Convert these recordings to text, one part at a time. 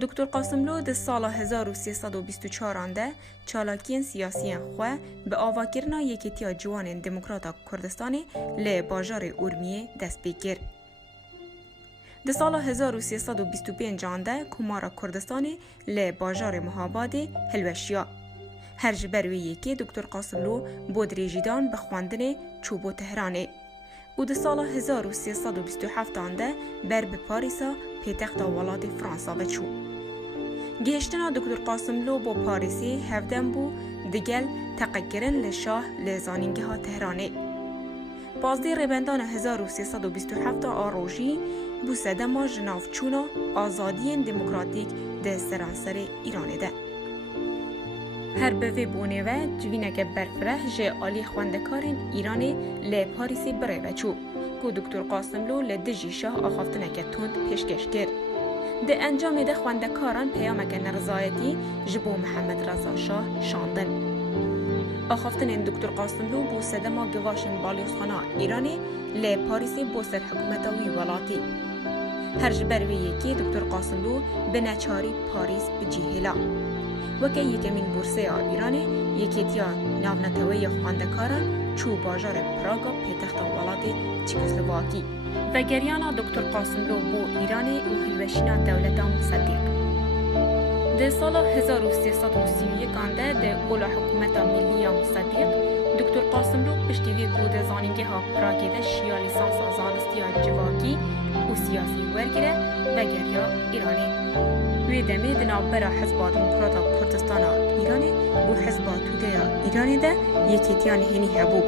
دکتر قاسملو در سال 1324 ده چالاکین سیاسی خو به آواگرنا یکیتیا جوان دموکراتا کردستانی لی باجار اورمیه دست بگیر. در سال 1325 ده کمارا کردستانی لی باجار مهابادی هلوشیا. هر جبروی یکی دکتر قاسملو بود ریجیدان به خواندن چوبو تهرانه. او در سال 1327 ده بر به پاریسا پیتخت ولات فرانسا بچو. گهشتنا دکتر قاسملو با پاریسی هفدن بو دگل تقگرن لشاه لزانینگه ها تهرانه. بازده ربندان 1327 آروژی بو سدما جنافچونا آزادی دموکراتیک ده سرانسر ایرانه ده. هر بوی بونه و جوینک برفره جه آلی خواندکارین ایرانی لی پاریسی بره وچو که دکتر قاسملو لدجی شاه آخافتنک تند پیشکش کرد. ده انجام ده خواندکاران پیامک نرضایتی جبو محمد رضا شاه شاندن. آخافتن دکتر قاسملو بو سدما گواشن بالیوسخانا ایرانی لی پاریسی بو سر حکومتاوی ولاتی. هر جبروی یکی دکتر قاسملو به نچاری پاریس بجیهلا. وکی یکمین بورسه ایرانی یکیتیا ناونتوی خواندکاران چو باجار پراگا پیتخت ولات چکسلواکی و گریانا دکتر قاسملو بو ایرانی و هلوشینا دولتا مصدق. ده سال 1331 ده ده اولا حکومتا ملی مصدق دکتر قاسملو پشتیوی گود زانینگه ها پراگی ده شیا لیسانس زانستیا جواکی و سیاسی ورگره و گریا ایرانی. وی دمی دنابرا حزب دموکراتا کردستان ایرانی و حزب توده ایرانی ده یکیتیان هنی هبو.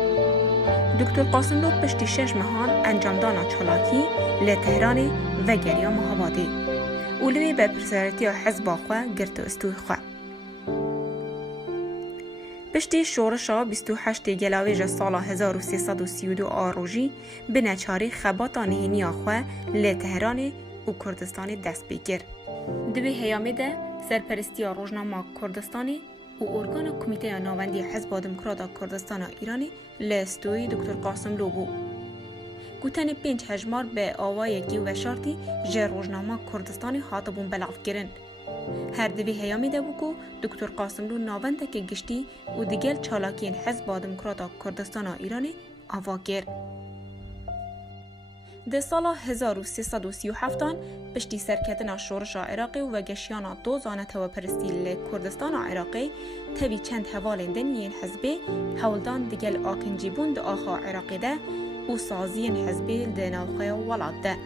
دکتر قاسملو پشتی 6 ماهان انجام دانا چالاکی لی تهرانی و گریا مهابادی. اولوی به پرسرتی حزب خواه گرت استوی خواه. پشتی شورشا 28 گلاویج سال 1332 آروژی به نچاری خباتا نهینی خواه لی تهرانی و کردستانی دست بگیر. دوی هیامی ده سرپرستی روزنامه کردستانی و ارگان کمیته ناوندی حزب دموکراتا کردستان ایرانی لستوی دکتر قاسملو بو. گوتن 5 هجمار به آوای گیو و شارتی جه روزنامه کردستانی حاطبون بلاف گرن. هر دوی هیامی ده بو که دکتر قاسملو ناونده که گشتی و دیگل چالاکین حزب دموکراتا کردستان ایرانی آوا گر. در سال 1337 پشتی سرکتنا شورش عراقی و گشیانا دو زانت و پرستی لی کردستان عراقی تبی چند حوالندن یین حزبی حولدان دیگل آکنجیبون ده آخا عراقی ده و سازین حزبی ده نوخه ولاد ده.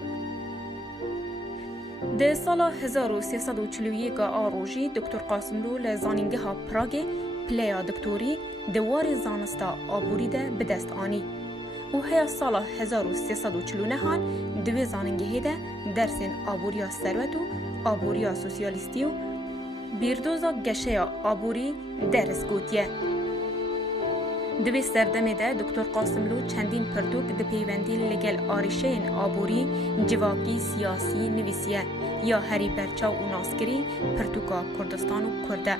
در سال 1341 آروژی دکتر قاسملو لزانینگه ها پراگ پلیا دکتوری دوار زانستا آبوری ده به دست آنی. و هیا سال 1349 هان دوی زاننگهی ده درسین آبوریا ثروت و آبوریا سوسیالیستی و بیردوزا گشه آبوری درس گوتیه. دوی سردمه ده دکتر قاسملو چندین پرتوک ده پیوندی لگل آریشه آبوری جواکی سیاسی نویسیه یا هری برچاو و ناسکری پرتوکا کردستان و کرده.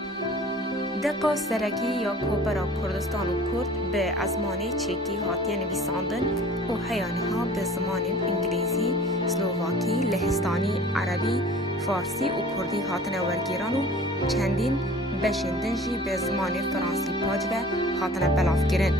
دقا سرکی یا کوپرا کردستان و کرد به ازمان چکی هاتیه نویساندن و حیانها به زمان انگلیزی، سلوواکی، لهستانی، عربی، فارسی و کردی هاتن ورگیران و چندین بشندنجی به زمان فرانسی پاج و هاتن بلاف گرن.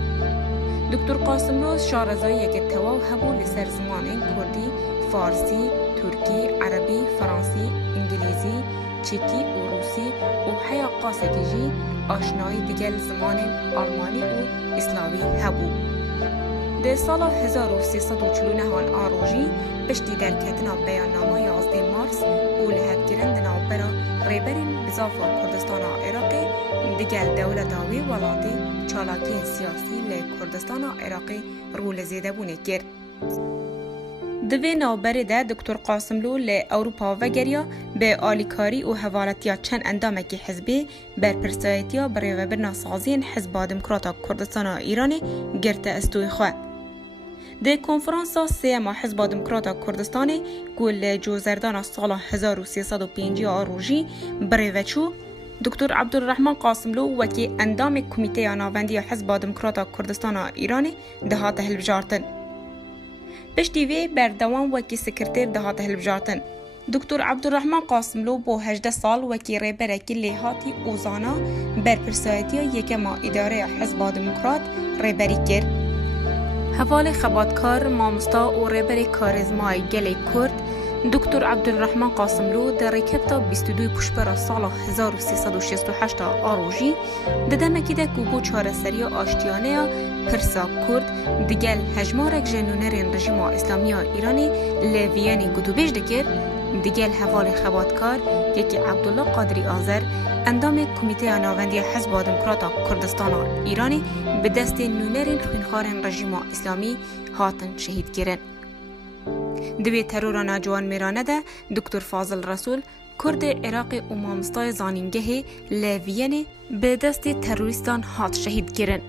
دکتر قاسملو شارزایی که تواو هبو لسر زمان کردی، فارسی، ترکی، عربی، فرانسی، انگلیزی، چکی و روسی و حیا قاسکیجی آشنایی دیگل زمان آلمانی و اسلامی هبو. در سال 1349 آروژی پشتی در کتنا بیاننامه 11 مارس و لحد گرند نابرا ریبرین بزافا کردستان عراقی دیگل دولتاوی ولاتی چالاکی سیاسی لی کردستان عراقی رول زیده بونه کرد. دوی نوبری ده دکتر قاسملو لی اروپا و گریا به آلیکاری و حوالتیا چند اندامکی حزبی بر پرسایتیا برای و برناسازین حزب دموکراتا کردستان ایرانی گرته استوی خواه. ده کنفرانسا سیما حزب دموکراتا کردستانی گل جوزردان سال 1305 آروژی برای وچو دکتر عبدالرحمن قاسملو وکی اندام کمیته ناوندی حزب دموکراتا کردستان ایرانی دهات هلبجارتن. پشتی وی بردوام وکی سکرتیر دهات هلبجارتن. دکتر عبدالرحمن قاسملو با 18 سال وکی ریبرکی لیهاتی اوزانا بر پرسایتی یکم اداره حزب دموکرات ریبری کرد. حوال خباتکار مامستا و ریبری کارزمای گلی کرد دکتر عبدالرحمن قاسملو در ریکبتا 22 پشبر سال 1368 آروژی ددمکی ده کوبو چارسری آشتیانه پرسا کرد دیگل هجمارک جنونرین رژیم اسلامی ایرانی لیویانی گدوبیش دکر دیگل حوال خباتکار یکی عبدالله قادری آذر اندام کمیته ناوندی حزب دموکرات کردستان ایرانی به دست نونرین خوینخوارن رژیم اسلامی هاتن شهید گیرن. دوی ترور ناجوان میرانه ده دکتر فاضل رسول کرد عراق و مامستای زانینگه لیویانی به دست تروریستان هات شهید گیرن.